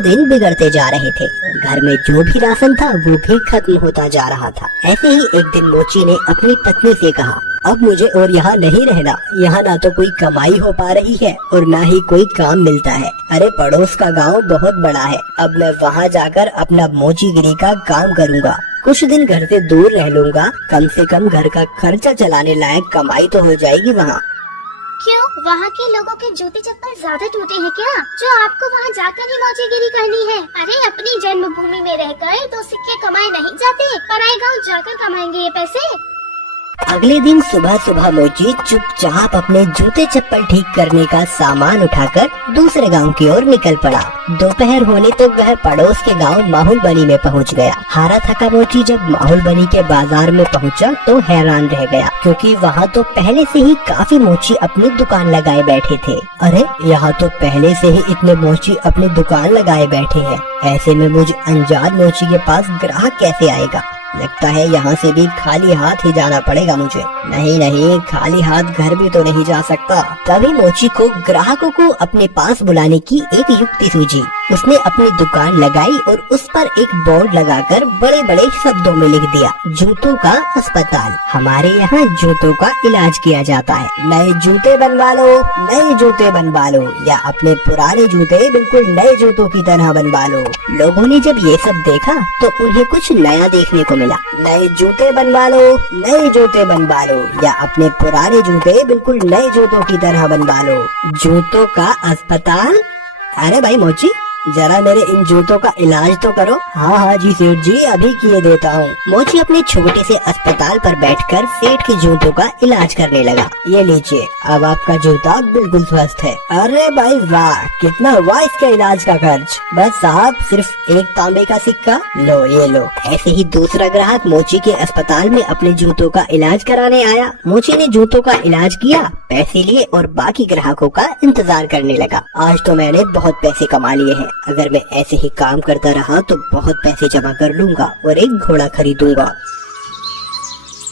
दिन बिगड़ते जा रहे थे। घर में जो भी राशन था वो भी खत्म होता जा रहा था। ऐसे ही एक दिन मोची ने अपनी पत्नी से कहा, अब मुझे और यहाँ नहीं रहना। यहाँ ना तो कोई कमाई हो पा रही है और ना ही कोई काम मिलता है। अरे पड़ोस का गांव बहुत बड़ा है, अब मैं वहाँ जाकर अपना मोचीगिरी का काम करूँगा। कुछ दिन घर से दूर रह लूँगा, कम से कम घर का खर्चा चलाने लायक कमाई तो हो जाएगी वहाँ। क्यों, वहाँ के लोगों के जूते चप्पल ज्यादा टूटे हैं क्या, जो आपको वहाँ जाकर ही मौजेगिरी करनी है? अरे अपनी जन्मभूमि में रहकर तो सिक्के कमाए नहीं जाते, पराए गाँव जाकर कमाएंगे ये पैसे। अगले दिन सुबह सुबह मोची चुपचाप अपने जूते चप्पल ठीक करने का सामान उठाकर दूसरे गांव की ओर निकल पड़ा। दोपहर होने तक वह पड़ोस के गांव माहुलबनी में पहुंच गया। हारा थका मोची जब माहुलबनी के बाजार में पहुंचा तो हैरान रह गया, क्योंकि वहां तो पहले से ही काफी मोची अपनी दुकान लगाए बैठे थे। अरे यहाँ तो पहले से ही इतने मोची अपनी दुकान लगाए बैठे हैं, ऐसे में मुझ अनजान मोची के पास ग्राहक कैसे आएगा? लगता है यहाँ से भी खाली हाथ ही जाना पड़ेगा मुझे। नहीं, खाली हाथ घर भी तो नहीं जा सकता। तभी मोची को ग्राहकों को अपने पास बुलाने की एक युक्ति सूझी। उसने अपनी दुकान लगाई और उस पर एक बोर्ड लगाकर बड़े बड़े शब्दों में लिख दिया, जूतों का अस्पताल। हमारे यहाँ जूतों का इलाज किया जाता है। नए जूते बनवा लो, नए जूते बनवा लो, या अपने पुराने जूते बिल्कुल नए जूतों की तरह बनवा लो। लोगों ने जब ये सब देखा तो उन्हें कुछ नया देखने को मिला। नए जूते बनवा लो, नए जूते बनवा लो, या अपने पुराने जूते बिल्कुल नए जूतों की तरह बनवा लो। जूतों का अस्पताल? अरे भाई मोची, जरा मेरे इन जूतों का इलाज तो करो। हाँ जी सेठ जी, अभी किए देता हूँ। मोची अपने छोटे से अस्पताल पर बैठकर सेठ के जूतों का इलाज करने लगा। ये लीजिए, अब आपका जूता बिल्कुल स्वस्थ है। अरे भाई वाह, कितना हुआ इसका इलाज का खर्च? बस साहब, सिर्फ एक तांबे का सिक्का। लो ये लो। ऐसे ही दूसरा ग्राहक मोची के अस्पताल में अपने जूतों का इलाज कराने आया। मोची ने जूतों का इलाज किया, पैसे लिए और बाकी ग्राहकों का इंतजार करने लगा। आज तो मैंने बहुत पैसे कमा लिए हैं, अगर मैं ऐसे ही काम करता रहा तो बहुत पैसे जमा कर लूंगा और एक घोड़ा खरीदूंगा।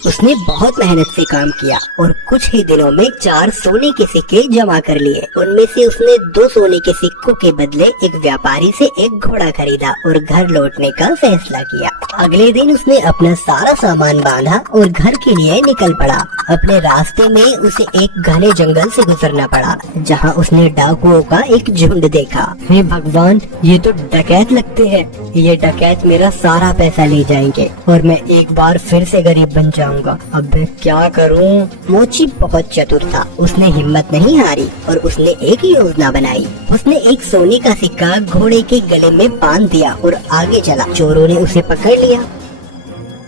उसने बहुत मेहनत से काम किया और कुछ ही दिनों में 4 सोने के सिक्के जमा कर लिए। उनमें से उसने 2 सोने के सिक्कों के बदले एक व्यापारी से एक घोड़ा खरीदा और घर लौटने का फैसला किया। अगले दिन उसने अपना सारा सामान बांधा और घर के लिए निकल पड़ा। अपने रास्ते में उसे एक घने जंगल से गुजरना पड़ा, जहाँ उसने डाकुओं का एक झुंड देखा। हे भगवान, ये तो डकैत लगते हैं। ये डकैत मेरा सारा पैसा ले जाएंगे और मैं एक बार फिर से गरीब बन जाऊंगा। अब मैं क्या करूं? मोची बहुत चतुर था, उसने हिम्मत नहीं हारी और उसने एक योजना बनाई। उसने एक सोने का सिक्का घोड़े के गले में बांध दिया और आगे चला। चोरों ने उसे पकड़ लिया।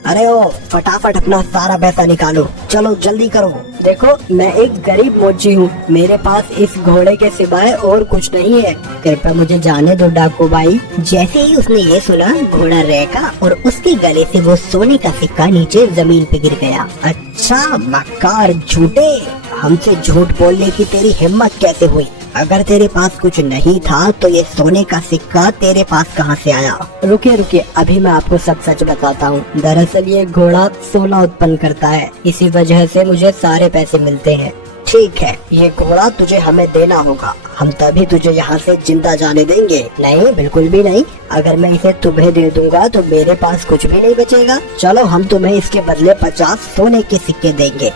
अरे ओ, फटाफट अपना सारा पैसा निकालो, चलो जल्दी करो। देखो, मैं एक गरीब मोची हूँ, मेरे पास इस घोड़े के सिवाय और कुछ नहीं है, कृपया मुझे जाने दो डाकू भाई। जैसे ही उसने ये सुना, घोड़ा रहका और उसके गले से वो सोने का सिक्का नीचे जमीन पे गिर गया। अच्छा मक्कार झूठे, हमसे झूठ बोलने की तेरी हिम्मत कैसे हुई? अगर तेरे पास कुछ नहीं था तो ये सोने का सिक्का तेरे पास कहाँ से आया? रुकिए, अभी मैं आपको सब सच बताता हूँ। दरअसल ये घोड़ा सोना उत्पन्न करता है, इसी वजह से मुझे सारे पैसे मिलते हैं। ठीक है, ये घोड़ा तुझे हमें देना होगा, हम तभी तुझे यहाँ से जिंदा जाने देंगे। नहीं, बिल्कुल भी नहीं। अगर मैं इसे तुम्हें दे दूंगा तो मेरे पास कुछ भी नहीं बचेगा। चलो, हम तुम्हें इसके बदले 50 सोने के सिक्के देंगे।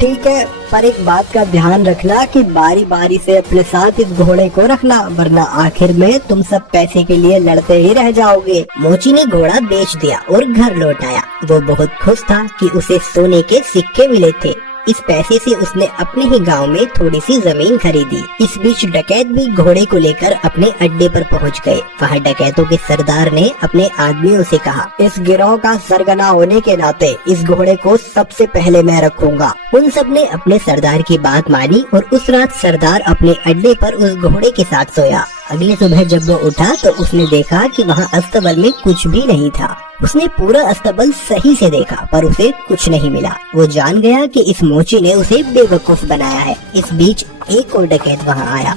ठीक है, पर एक बात का ध्यान रखना कि बारी बारी से अपने साथ इस घोड़े को रखना, वरना आखिर में तुम सब पैसे के लिए लड़ते ही रह जाओगे। मोची ने घोड़ा बेच दिया और घर लौट आया। वो बहुत खुश था कि उसे सोने के सिक्के मिले थे। इस पैसे से उसने अपने ही गांव में थोड़ी सी जमीन खरीदी। इस बीच डकैत भी घोड़े को लेकर अपने अड्डे पर पहुंच गए। वहां डकैतों के सरदार ने अपने आदमियों से कहा, इस गिरोह का सरगना होने के नाते इस घोड़े को सबसे पहले मैं रखूंगा। उन सब ने अपने सरदार की बात मानी और उस रात सरदार अपने अड्डे पर उस घोड़े के साथ सोया। अगली सुबह जब वो उठा तो उसने देखा कि वहाँ अस्तबल में कुछ भी नहीं था। उसने पूरा अस्तबल सही से देखा पर उसे कुछ नहीं मिला। वो जान गया कि इस मोची ने उसे बेवकूफ बनाया है। इस बीच एक और डकैत वहाँ आया।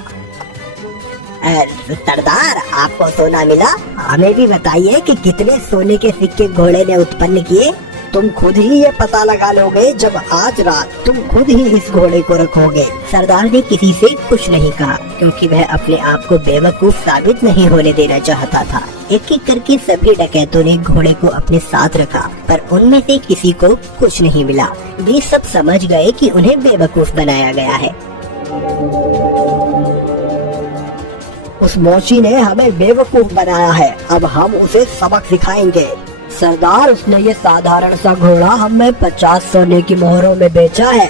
सरदार, आपको सोना मिला? हमें भी बताइए कि कितने सोने के सिक्के घोड़े ने उत्पन्न किए। तुम खुद ही ये पता लगा लोगे जब आज रात तुम खुद ही इस घोड़े को रखोगे। सरदार ने किसी से कुछ नहीं कहा क्योंकि वह अपने आप को बेवकूफ साबित नहीं होने देना चाहता था। एक एक करके सभी डकैतों ने घोड़े को अपने साथ रखा, पर उनमें से किसी को कुछ नहीं मिला। वे सब समझ गए कि उन्हें बेवकूफ बनाया गया है। उस मोची ने हमें बेवकूफ बनाया है, अब हम उसे सबक सिखाएंगे। सरदार, उसने ये साधारण सा घोड़ा हमें 50 सोने की मोहरों में बेचा है।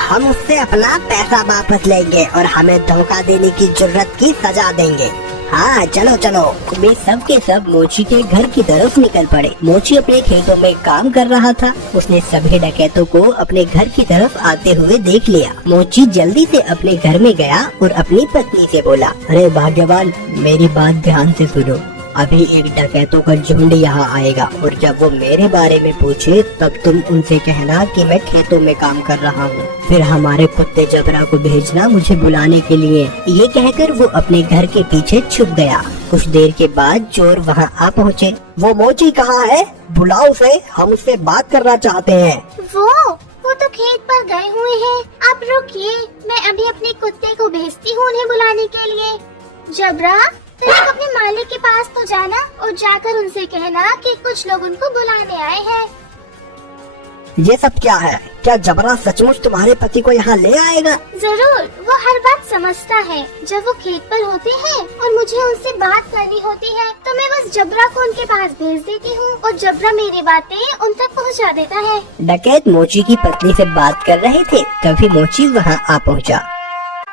हम उससे अपना पैसा वापस लेंगे और हमें धोखा देने की जुर्रत की सजा देंगे। हाँ चलो चलो। वे सब के सब मोची के घर की तरफ निकल पड़े। मोची अपने खेतों में काम कर रहा था। उसने सभी डकैतों को अपने घर की तरफ आते हुए देख लिया। मोची जल्दी से अपने घर में गया और अपनी पत्नी से बोला, अरे भाग्यवान, मेरी बात ध्यान से सुनो। अभी एक डकैतों का झुंड यहाँ आएगा और जब वो मेरे बारे में पूछे तब तुम उनसे कहना कि मैं खेतों में काम कर रहा हूँ। फिर हमारे कुत्ते जबरा को भेजना मुझे बुलाने के लिए। ये कहकर वो अपने घर के पीछे छुप गया। कुछ देर के बाद चोर वहाँ आ पहुँचे। वो मोची कहाँ है? बुलाओ उसे, हम उससे बात करना चाहते हैं। वो तो खेत पर गए हुए हैं। आप रुकिए, मैं अभी अपने कुत्ते को भेजती हूँ उन्हें बुलाने के लिए। जबरा, तुम अपने मालिक के पास तो जाना और जाकर उनसे कहना कि कुछ लोग उनको बुलाने आए हैं। ये सब क्या है? क्या जबरा सचमुच तुम्हारे पति को यहाँ ले आएगा? जरूर, वो हर बात समझता है। जब वो खेत पर होते हैं और मुझे उनसे बात करनी होती है तो मैं बस जबरा को उनके पास भेज देती हूँ और जबरा मेरी बातें उन तक पहुँचा देता है। डकैत मोची की पत्नी से बात कर रहे थे, तभी मोची वहाँ आ पहुँचा।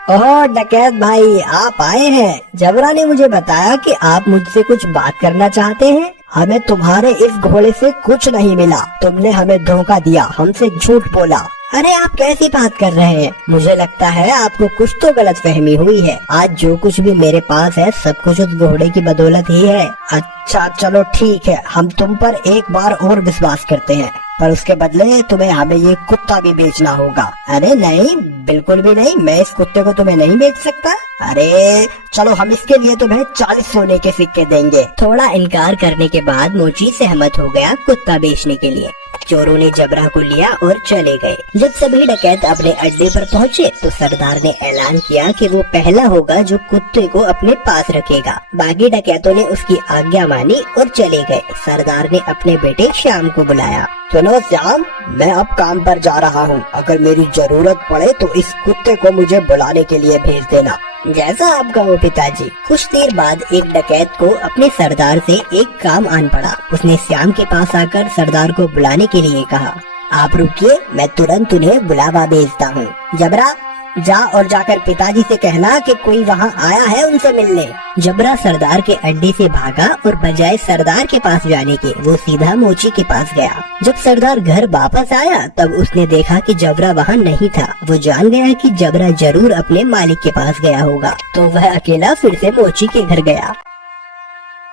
ओह डकैत भाई, आप आए हैं। जबरा ने मुझे बताया कि आप मुझसे कुछ बात करना चाहते हैं। हमें तुम्हारे इस घोड़े से कुछ नहीं मिला। तुमने हमें धोखा दिया, हमसे झूठ बोला। अरे आप कैसी बात कर रहे हैं? मुझे लगता है आपको कुछ तो गलतफहमी हुई है। आज जो कुछ भी मेरे पास है सब कुछ उस घोड़े की बदौलत ही है। अच्छा चलो ठीक है, हम तुम पर एक बार और विश्वास करते हैं, पर उसके बदले तुम्हें हमें ये कुत्ता भी बेचना होगा। अरे नहीं, बिल्कुल भी नहीं, मैं इस कुत्ते को तुम्हें नहीं बेच सकता। अरे चलो, हम इसके लिए तुम्हें 40 सोने के सिक्के देंगे। थोड़ा इनकार करने के बाद मोची सहमत हो गया कुत्ता बेचने के लिए। चोरों ने जबरा को लिया और चले गए। जब सभी डकैत अपने अड्डे पर पहुँचे तो सरदार ने ऐलान किया कि वो पहला होगा जो कुत्ते को अपने पास रखेगा। बाकी डकैतों ने उसकी आज्ञा मानी और चले गए। सरदार ने अपने बेटे श्याम को बुलाया। सुनो श्याम, मैं अब काम पर जा रहा हूँ। अगर मेरी जरूरत पड़े तो इस कुत्ते को मुझे बुलाने के लिए भेज देना। जैसा आप कहो पिताजी। कुछ देर बाद एक डकैत को अपने सरदार से एक काम आन पड़ा। उसने श्याम के पास आकर सरदार को बुलाने के लिए कहा, आप रुकिए, मैं तुरंत उन्हें बुलावा भेजता हूँ। जबरा, जा और जाकर पिताजी से कहना कि कोई वहाँ आया है उनसे मिलने। जबरा सरदार के अड्डे से भागा और बजाय सरदार के पास जाने के वो सीधा मोची के पास गया। जब सरदार घर वापस आया तब उसने देखा कि जबरा वहाँ नहीं था। वो जान गया कि जबरा जरूर अपने मालिक के पास गया होगा, तो वह अकेला फिर से मोची के घर गया।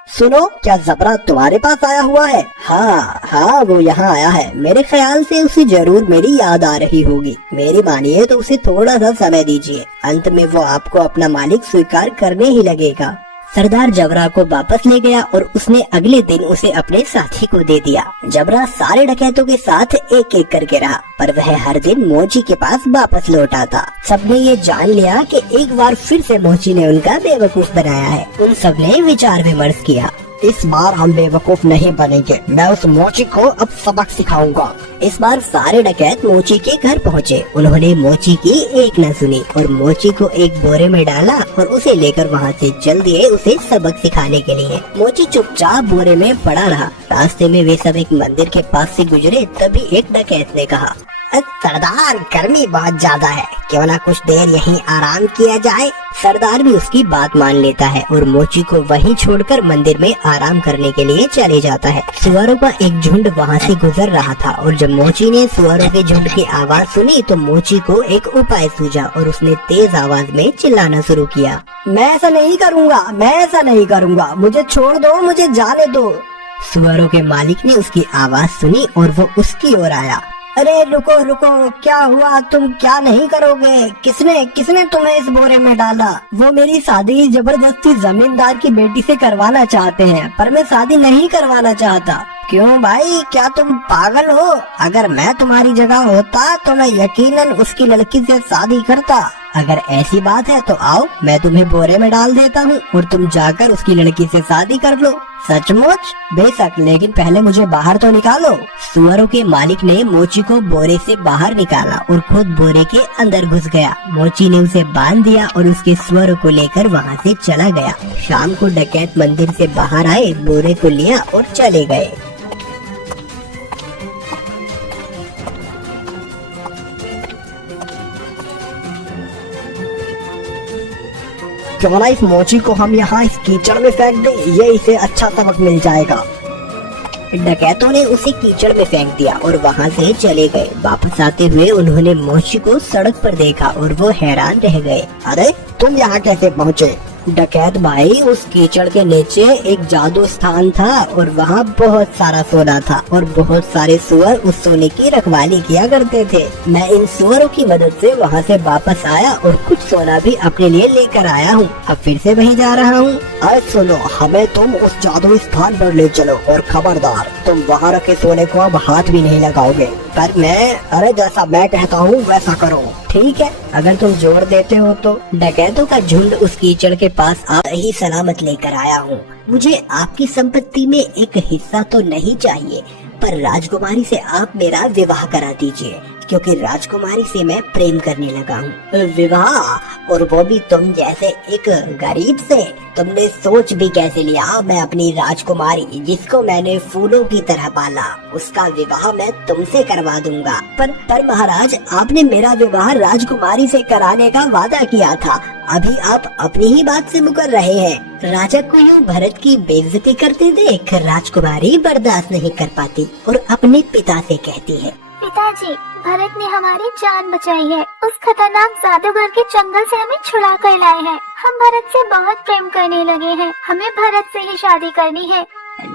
सुनो, क्या जबरा तुम्हारे पास आया हुआ है? हाँ, वो यहाँ आया है। मेरे ख्याल से उसे जरूर मेरी याद आ रही होगी। मेरी मानिए तो उसे थोड़ा सा समय दीजिए, अंत में वो आपको अपना मालिक स्वीकार करने ही लगेगा। सरदार जबरा को वापस ले गया और उसने अगले दिन उसे अपने साथी को दे दिया। जबरा सारे डकैतों के साथ एक एक करके रहा, पर वह हर दिन मोची के पास वापस लौट आता। सबने ये जान लिया कि एक बार फिर से मोची ने उनका बेवकूफ बनाया है। उन सबने विचार विमर्श किया, इस बार हम बेवकूफ नहीं बनेंगे। मैं उस मोची को अब सबक सिखाऊंगा। इस बार सारे डकैत मोची के घर पहुँचे। उन्होंने मोची की एक न सुनी और मोची को एक बोरे में डाला और उसे लेकर वहाँ से चल दिए उसे सबक सिखाने के लिए। मोची चुपचाप बोरे में पड़ा रहा। रास्ते में वे सब एक मंदिर के पास से गुजरे, तभी एक डकैत ने कहा, सरदार, गर्मी बहुत ज्यादा है, क्यों ना कुछ देर यहीं आराम किया जाए। सरदार भी उसकी बात मान लेता है और मोची को वहीं छोड़कर मंदिर में आराम करने के लिए चले जाता है। सुअरों का एक झुंड वहाँ से गुजर रहा था और जब मोची ने सुअरों के झुंड की आवाज सुनी तो मोची को एक उपाय सूझा और उसने तेज आवाज में चिल्लाना शुरू किया, मैं ऐसा नहीं करूँगा, मैं ऐसा नहीं करूँगा, मुझे छोड़ दो, मुझे जाने दो। सुअरों के मालिक ने उसकी आवाज सुनी और वो उसकी ओर आया। अरे रुको रुको, क्या हुआ? तुम क्या नहीं करोगे? किसने किसने तुम्हें इस बोरे में डाला? वो मेरी शादी जबरदस्ती जमींदार की बेटी से करवाना चाहते हैं, पर मैं शादी नहीं करवाना चाहता। क्यों भाई, क्या तुम पागल हो? अगर मैं तुम्हारी जगह होता तो मैं यकीनन उसकी लड़की से शादी करता। अगर ऐसी बात है तो आओ, मैं तुम्हें बोरे में डाल देता हूँ और तुम जाकर उसकी लड़की से शादी कर लो। सचमुच? बेशक, लेकिन पहले मुझे बाहर तो निकालो। सुअरों के मालिक ने मोची को बोरे से बाहर निकाला और खुद बोरे के अंदर घुस गया। मोची ने उसे बांध दिया और उसके सुअरों को लेकर वहाँ से चला गया। शाम को डकैत मंदिर से बाहर आए, बोरे को लिया और चले गए। क्यों ना इस मोची को हम यहाँ इस कीचड़ में फेंक दें, ये इसे अच्छा सबक मिल जाएगा। डकैतों ने उसे कीचड़ में फेंक दिया और वहाँ से चले गए। वापस आते हुए उन्होंने मोची को सड़क पर देखा और वो हैरान रह गए। अरे तुम यहाँ कैसे पहुँचे? डकैत भाई, उस कीचड़ के नीचे एक जादू स्थान था और वहाँ बहुत सारा सोना था और बहुत सारे सुअर उस सोने की रखवाली किया करते थे। मैं इन सुअरों की मदद से वहाँ से वापस आया और कुछ सोना भी अपने लिए लेकर आया हूँ। अब फिर से वहीं जा रहा हूँ। अरे सुनो, हमें तुम उस जादू स्थान पर ले चलो और खबरदार, तुम वहाँ रखे सोने को अब हाथ भी नहीं लगाओगे। पर अरे जैसा मैं कहता हूँ वैसा करो। ठीक है, अगर तुम जोर देते हो तो। डकैतों का झुंड उस कीचड़ के पास आ ही सलामत लेकर आया हूँ। मुझे आपकी संपत्ति में एक हिस्सा तो नहीं चाहिए, पर राजकुमारी से आप मेरा विवाह करा दीजिए, क्योंकि राजकुमारी से मैं प्रेम करने लगा हूँ। विवाह? और वो भी तुम जैसे एक गरीब से? तुमने सोच भी कैसे लिया मैं अपनी राजकुमारी, जिसको मैंने फूलों की तरह पाला, उसका विवाह मैं तुमसे करवा दूंगा। पर महाराज, आपने मेरा विवाह राजकुमारी से कराने का वादा किया था। अभी आप अपनी ही बात से मुकर रहे हैं। राजा को यूँ भरत की बेइज्जती करते देख राजकुमारी बर्दाश्त नहीं कर पाती और अपने पिता से कहती है, पिताजी, भरत ने हमारी जान बचाई है। उस खतरनाक जादूगर के जंगल से हमें छुड़ा कर लाए हैं। हम भरत से बहुत प्रेम करने लगे हैं। हमें भरत से ही शादी करनी है।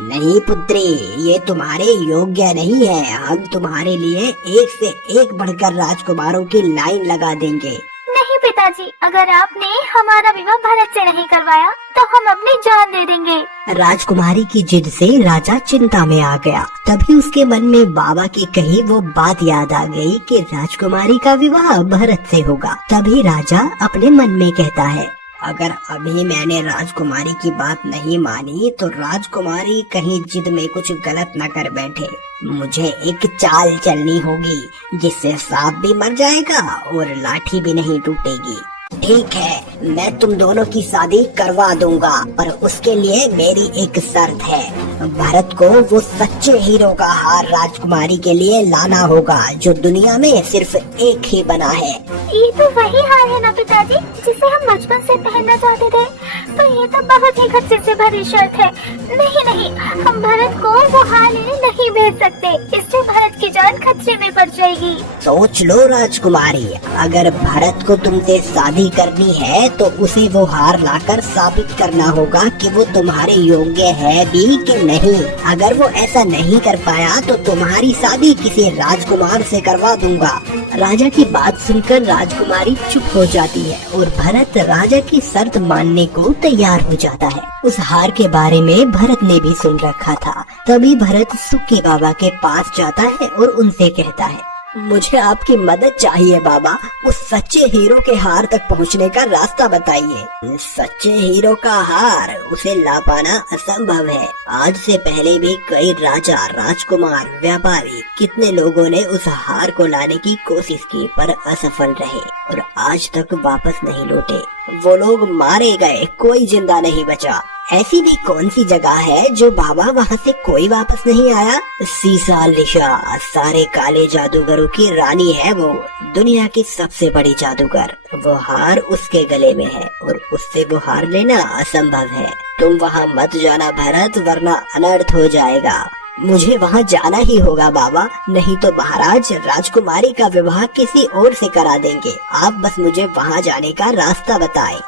नहीं पुत्री, ये तुम्हारे योग्य नहीं है। हम तुम्हारे लिए एक से एक बढ़कर राजकुमारों की लाइन लगा देंगे। नहीं पिताजी, अगर आपने हमारा विवाह भरत से नहीं करवाया तो हम अपनी जान दे देंगे। राजकुमारी की जिद से राजा चिंता में आ गया। तभी उसके मन में बाबा की कही वो बात याद आ गई कि राजकुमारी का विवाह भरत से होगा। तभी राजा अपने मन में कहता है, अगर अभी मैंने राजकुमारी की बात नहीं मानी तो राजकुमारी कहीं जिद में कुछ गलत न कर बैठे। मुझे एक चाल चलनी होगी जिससे सांप भी मर जाएगा और लाठी भी नहीं टूटेगी। ठीक है, मैं तुम दोनों की शादी करवा दूंगा, पर उसके लिए मेरी एक शर्त है। भरत को वो सच्चे हीरो का हार राजकुमारी के लिए लाना होगा, जो दुनिया में सिर्फ एक ही बना है। ये तो वही हार है ना पिताजी, जिसे हम बचपन से पहनना चाहते थे। तो ये तो बहुत ही खर्चे से भरी शर्त है। नहीं, हम भरत को वो हार लेने नहीं भेज सकते। इससे भरत की जान खतरे में पड़ जाएगी। सोच लो राजकुमारी, अगर भरत को तुमसे शादी करनी है तो उसे वो हार लाकर साबित करना होगा कि वो तुम्हारे योग्य है भी कि नहीं। अगर वो ऐसा नहीं कर पाया तो तुम्हारी शादी किसी राजकुमार से करवा दूंगा। राजा की बात सुनकर राजकुमारी चुप हो जाती है और भरत राजा की शर्त मानने को तैयार हो जाता है। उस हार के बारे में भरत ने भी सुन रखा था। तभी भरत सुक्के बाबा के पास जाता है और उनसे कहता है, मुझे आपकी मदद चाहिए बाबा। उस सच्चे हीरो के हार तक पहुंचने का रास्ता बताइए। सच्चे हीरो का हार, उसे ला पाना असंभव है। आज से पहले भी कई राजा, राजकुमार, व्यापारी, कितने लोगों ने उस हार को लाने की कोशिश की पर असफल रहे और आज तक वापस नहीं लौटे। वो लोग मारे गए, कोई जिंदा नहीं बचा। ऐसी भी कौन सी जगह है जो बाबा वहाँ से कोई वापस नहीं आया? सीसा लिशा, सारे काले जादूगरों की रानी है वो, दुनिया की सबसे बड़ी जादूगर। वो हार उसके गले में है और उससे वो हार लेना असंभव है। तुम वहाँ मत जाना भरत, वरना अनर्थ हो जाएगा। मुझे वहाँ जाना ही होगा बाबा, नहीं तो महाराज राजकुमारी का विवाह किसी और से करा देंगे। आप बस मुझे वहाँ जाने का रास्ता बताएं।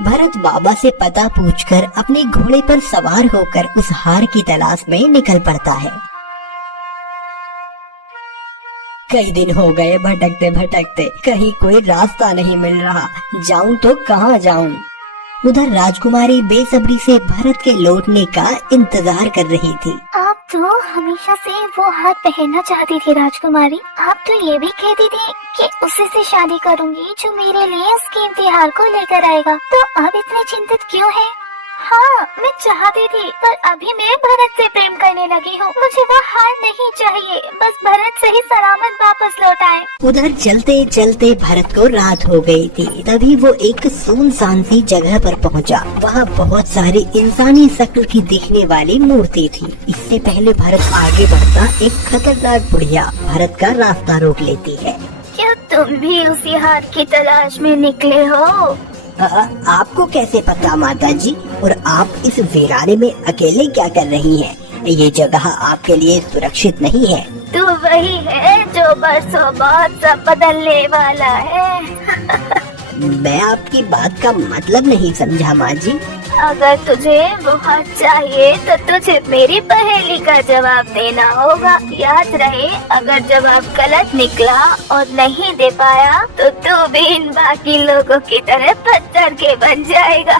भरत बाबा से पता पूछकर अपने घोड़े पर सवार होकर उस हार की तलाश में निकल पड़ता है। कई दिन हो गए भटकते भटकते, कहीं कोई रास्ता नहीं मिल रहा, जाऊं तो कहाँ जाऊं। उधर राजकुमारी बेसब्री से भरत के लौटने का इंतजार कर रही थी। आप तो हमेशा से वो हार पहनना चाहती थी राजकुमारी। आप तो ये भी कहती थी कि उसी से शादी करूंगी जो मेरे लिए उस कीमती हार को लेकर आएगा। तो अब इतने चिंतित क्यों है? हाँ, मैं चाहती थी, पर अभी मैं भरत से प्रेम करने लगी हूँ। मुझे वो हार नहीं चाहिए, बस भरत से ही सलामत वापस लौट आए। उधर चलते चलते भरत को रात हो गई थी। तभी वो एक सुनसान सी जगह पर पहुंचा। वहाँ बहुत सारी इंसानी शक्ल की दिखने वाली मूर्ति थी। इससे पहले भरत आगे बढ़ता, एक खतरनाक बुढ़िया भरत का रास्ता रोक लेती है। क्या तुम भी उसी हार की तलाश में निकले हो? आपको कैसे पता माता जी? और आप इस वीराने में अकेले क्या कर रही हैं? ये जगह आपके लिए सुरक्षित नहीं है। तू वही है जो बरसों बाद सब बदलने वाला है। मैं आपकी बात का मतलब नहीं समझा माँ जी। अगर तुझे वो हार चाहिए तो तुझे मेरी पहेली का जवाब देना होगा। याद रहे, अगर जवाब गलत निकला और नहीं दे पाया तो तू भी इन बाकी लोगों की तरह पत्थर के बन जाएगा।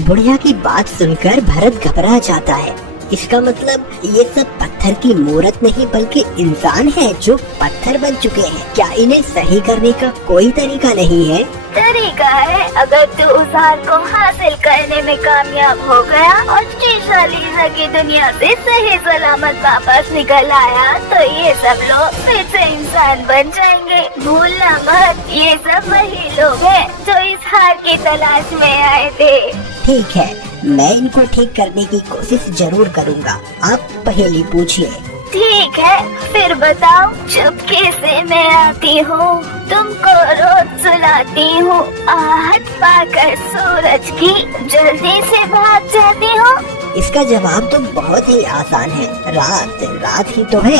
बुढ़िया की बात सुनकर भरत घबरा जाता है। इसका मतलब ये सब पत्थर की मूरत नहीं बल्कि इंसान है जो पत्थर बन चुके हैं। क्या इन्हें सही करने का कोई तरीका नहीं है? तरीका है। अगर तू उस हार को हासिल करने में कामयाब हो गया और शीशालीसा की दुनिया से सही सलामत वापस निकल आया तो ये सब लोग फिर से इंसान बन जाएंगे। भूलना मत, ये सब वही लोग हैं जो इस हार की तलाश में आए थे। ठीक है, मैं इनको ठीक करने की कोशिश जरूर करूँगा। आप पहेली पूछिए। ठीक है, फिर बताओ। चुपके से मैं आती हूँ, तुमको रोज सुलाती हूँ, आहट पाकर सूरज की जल्दी से भाग जाती हूँ। इसका जवाब तो बहुत ही आसान है, रात। रात ही तो है।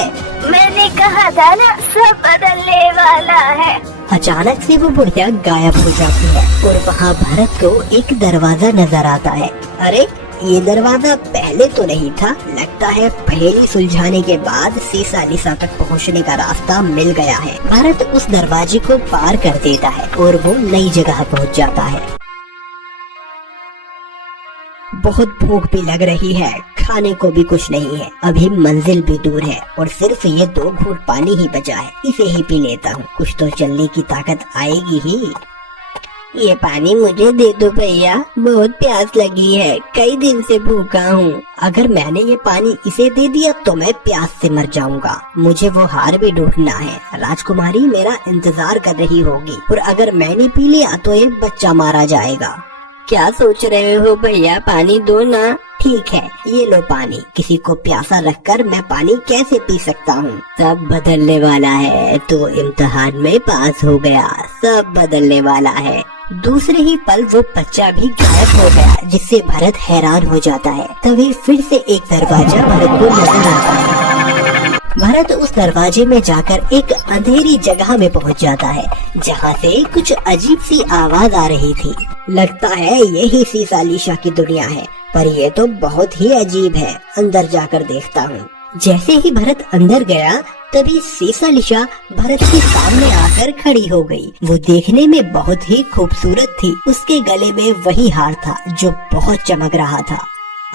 मैंने कहा था ना, सब बदलने वाला है। अचानक से वो बुढ़िया गायब हो जाती है और वहाँ भरत को एक दरवाजा नजर आता है। अरे, ये दरवाजा पहले तो नहीं था। लगता है पहेली सुलझाने के बाद शीशालिसा तक पहुँचने का रास्ता मिल गया है। भरत उस दरवाजे को पार कर देता है और वो नई जगह पहुँच जाता है। बहुत भूख भी लग रही है, खाने को भी कुछ नहीं है। अभी मंजिल भी दूर है और सिर्फ ये 2 घूंट पानी ही बचा है। इसे ही पी लेता हूँ, कुछ तो चलने की ताकत आएगी ही। ये पानी मुझे दे दो भैया, बहुत प्यास लगी है, कई दिन से भूखा हूँ। अगर मैंने ये पानी इसे दे दिया तो मैं प्यास से मर जाऊंगा। मुझे वो हार भी ढूंढना है। राजकुमारी मेरा इंतजार कर रही होगी और अगर मैंने पी लिया तो एक बच्चा मारा जाएगा। क्या सोच रहे हो भैया, पानी दो ना। ठीक है, ये लो पानी। किसी को प्यासा रखकर मैं पानी कैसे पी सकता हूँ? सब बदलने वाला है। तो इम्तिहान में पास हो गया, सब बदलने वाला है। दूसरे ही पल वो बच्चा भी गायब हो गया, जिससे भरत हैरान हो जाता है। तभी फिर से एक दरवाजा भरत को नजर आता है। भरत उस दरवाजे में जाकर एक अंधेरी जगह में पहुंच जाता है, जहां से कुछ अजीब सी आवाज आ रही थी। लगता है यही शीशालिसा की दुनिया है, पर यह तो बहुत ही अजीब है। अंदर जाकर देखता हूँ। जैसे ही भरत अंदर गया तभी शीशालिसा भरत के सामने आकर खड़ी हो गई। वो देखने में बहुत ही खूबसूरत थी। उसके गले में वही हार था जो बहुत चमक रहा था।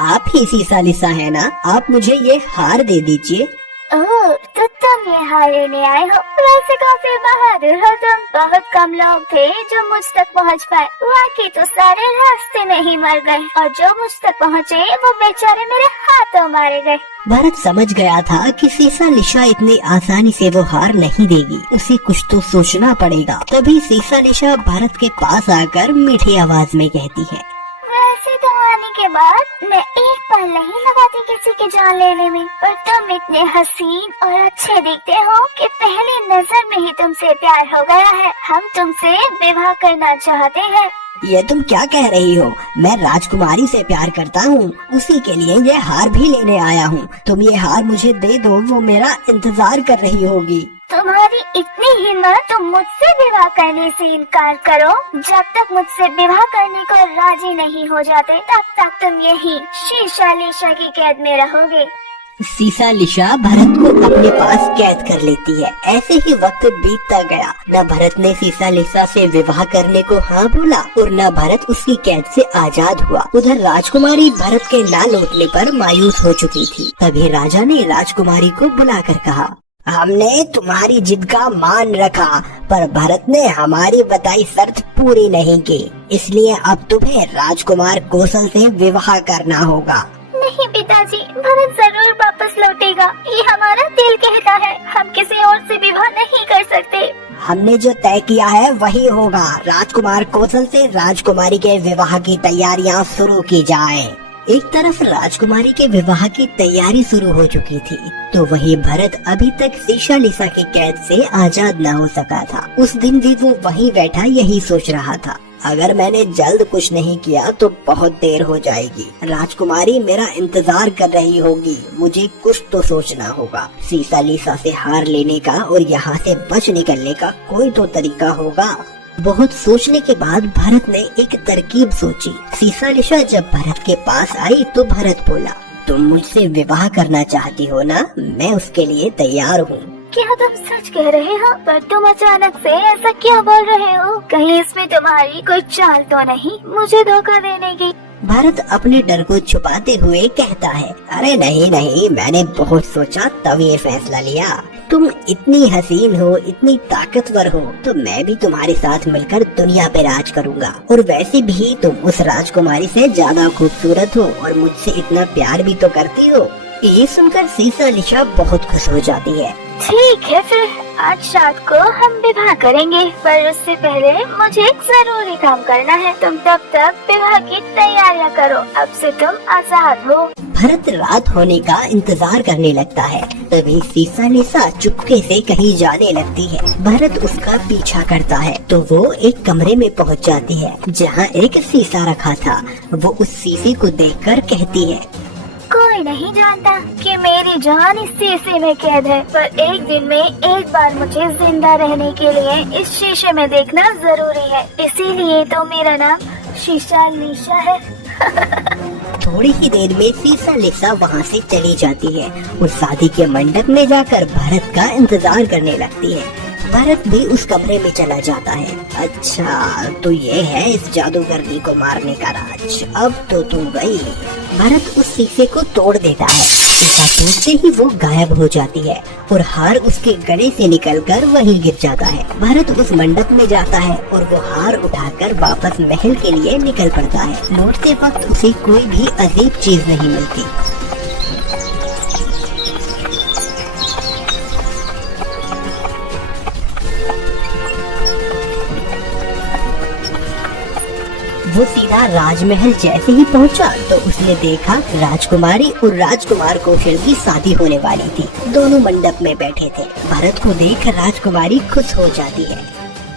आप ही शीशालिसा है ना? आप मुझे ये हार दे दीजिए। ओह, तो तुम ये हार लेने आए हो। वैसे काफी बहादुर हो तुम। बहुत कम लोग थे जो मुझ तक पहुंच पाए। बाकी तो सारे रास्ते में ही मर गए और जो मुझ तक पहुंचे वो बेचारे मेरे हाथों मारे गए। भरत समझ गया था कि शीशालिसा इतनी आसानी से वो हार नहीं देगी। उसे कुछ तो सोचना पड़ेगा। तभी शीशालिसा भरत के पास आकर मीठी आवाज में कहती है, वैसे तो आने के बाद मैं एक पल नहीं लगाती किसी की जान लेने में, पर तुम इतने हसीन और अच्छे दिखते हो कि पहली नजर में ही तुमसे प्यार हो गया है। हम तुमसे विवाह करना चाहते हैं। ये तुम क्या कह रही हो? मैं राजकुमारी से प्यार करता हूँ, उसी के लिए ये हार भी लेने आया हूँ। तुम ये हार मुझे दे दो, वो मेरा इंतजार कर रही होगी। तुम्हारी इतनी हिम्मत, तुम मुझसे विवाह करने से इनकार करो। जब तक मुझसे विवाह करने को राजी नहीं हो जाते तब तक तुम यही शीशालिसा की कैद में रहोगे। सीसालिशा भरत को अपने पास कैद कर लेती है। ऐसे ही वक्त बीतता गया। न भरत ने सीसालिशा से विवाह करने को हाँ बोला और न भरत उसकी कैद से आजाद हुआ। उधर राजकुमारी भरत के ना लौटने पर मायूस हो चुकी थी। तभी राजा ने राजकुमारी को बुलाकर कहा, हमने तुम्हारी जिद का मान रखा, पर भरत ने हमारी बताई शर्त पूरी नहीं की, इसलिए अब तुम्हें राजकुमार कौशल से विवाह करना होगा। नहीं पिताजी, भरत जरूर वापस लौटेगा, ये हमारा दिल कहता है। हम किसी और से विवाह नहीं कर सकते। हमने जो तय किया है वही होगा। राजकुमार कौशल से राजकुमारी के विवाह की तैयारियां शुरू की जाए। एक तरफ राजकुमारी के विवाह की तैयारी शुरू हो चुकी थी, तो वही भरत अभी तक सीसालिशा की कैद से आजाद न हो सका था। उस दिन भी वो वहीं बैठा यही सोच रहा था, अगर मैंने जल्द कुछ नहीं किया तो बहुत देर हो जाएगी। राजकुमारी मेरा इंतजार कर रही होगी, मुझे कुछ तो सोचना होगा। सीसालिशा से हार लेने का और यहाँ से बच निकलने का कोई तो तरीका होगा। बहुत सोचने के बाद भरत ने एक तरकीब सोची। सीसालिशा जब भरत के पास आई तो भरत बोला, तुम मुझसे विवाह करना चाहती हो ना? मैं उसके लिए तैयार हूँ। क्या तुम सच कह रहे हो? पर तुम अचानक से ऐसा क्यों बोल रहे हो? कहीं इसमें तुम्हारी कोई चाल तो नहीं मुझे धोखा देने की? भरत अपने डर को छुपाते हुए कहता है, अरे नहीं नहीं, मैंने बहुत सोचा तब ये फैसला लिया। तुम इतनी हसीन हो, इतनी ताकतवर हो, तो मैं भी तुम्हारे साथ मिलकर दुनिया पे राज करूंगा। और वैसे भी तुम उस राजकुमारी से ज्यादा खूबसूरत हो और मुझसे इतना प्यार भी तो करती हो। ये सुनकर सीसालिशा बहुत खुश हो जाती है। ठीक है, फिर आज रात को हम विवाह करेंगे, पर उससे पहले मुझे एक जरूरी काम करना है। तुम तब तक विवाह की तैयारियां करो, अब से तुम आजाद हो। भरत रात होने का इंतजार करने लगता है। तभी सीसालिशा चुपके से कहीं जाने लगती है। भरत उसका पीछा करता है तो वो एक कमरे में पहुंच जाती है जहां एक शीशा रखा था। वो उस शीशे को देखकर कहती है, कोई नहीं जानता कि मेरी जान इस शीशे में कैद है, पर एक दिन में एक बार मुझे जिंदा रहने के लिए इस शीशे में देखना जरूरी है, इसीलिए तो मेरा नाम सीसालिशा है। थोड़ी ही देर में सीसालिशा वहाँ से चली जाती है और शादी के मंडप में जाकर भरत का इंतजार करने लगती है। भरत भी उस कमरे में चला जाता है। अच्छा, तो ये है इस जादूगरनी को मारने का राज, अब तो तू गई। भरत उस शीशे को तोड़ देता है। शीशा टूटते ही वो गायब हो जाती है और हार उसके गले से निकलकर वहीं गिर जाता है। भरत उस मंडप में जाता है और वो हार उठाकर वापस महल के लिए निकल पड़ता है। लौटते वक्त उसे कोई भी अजीब चीज नहीं मिलती। वो सीधा राजमहल जैसे ही पहुंचा तो उसने देखा राजकुमारी और राजकुमार कौशल की शादी होने वाली थी। दोनों मंडप में बैठे थे। भरत को देख राजकुमारी खुश हो जाती है।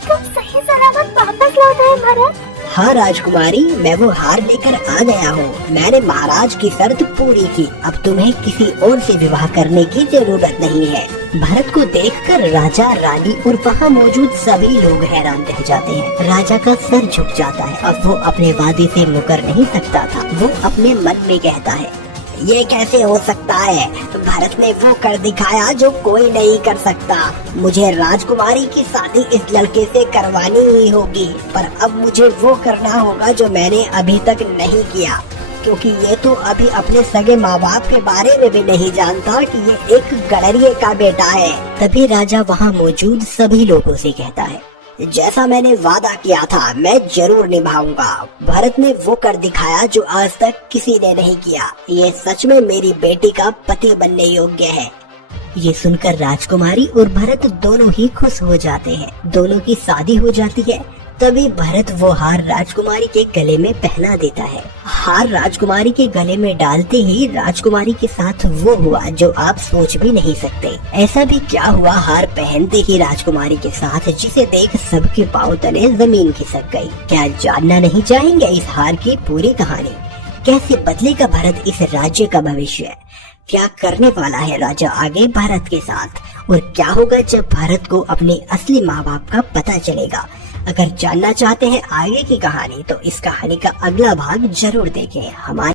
तुम सही सलामत वापस लौटे हैं भरत? हाँ राजकुमारी, मैं वो हार लेकर आ गया हूँ। मैंने महाराज की शर्त पूरी की, अब तुम्हें किसी और से विवाह करने की जरूरत नहीं है। भरत को देखकर राजा, रानी और वहाँ मौजूद सभी लोग हैरान रह जाते हैं। राजा का सर झुक जाता है। अब वो अपने वादे से मुकर नहीं सकता था। वो अपने मन में कहता है, ये कैसे हो सकता है? भरत ने वो कर दिखाया जो कोई नहीं कर सकता। मुझे राजकुमारी की शादी इस लड़के से करवानी ही होगी, पर अब मुझे वो करना होगा जो मैंने अभी तक नहीं किया, क्योंकि ये तो अभी अपने सगे माँ बाप के बारे में भी नहीं जानता कि ये एक गडरिये का बेटा है। तभी राजा वहाँ मौजूद सभी लोगों से कहता है, जैसा मैंने वादा किया था मैं जरूर निभाऊंगा। भरत ने वो कर दिखाया जो आज तक किसी ने नहीं किया। ये सच में मेरी बेटी का पति बनने योग्य है। ये सुनकर राजकुमारी और भरत दोनों ही खुश हो जाते हैं। दोनों की शादी हो जाती है। तभी भरत वो हार राजकुमारी के गले में पहना देता है। हार राजकुमारी के गले में डालते ही राजकुमारी के साथ वो हुआ जो आप सोच भी नहीं सकते। ऐसा भी क्या हुआ, हार पहनते ही राजकुमारी के साथ, जिसे देख सबके पांव तले जमीन खिसक गई। क्या जानना नहीं चाहेंगे इस हार की पूरी कहानी? कैसे बदलेगा भरत इस राज्य का भविष्य? क्या करने वाला है राजा आगे भारत के साथ? और क्या होगा जब भारत को अपने असली माँ बाप का पता चलेगा? अगर जानना चाहते हैं आगे की कहानी तो इस कहानी का अगला भाग जरूर देखें। हमारे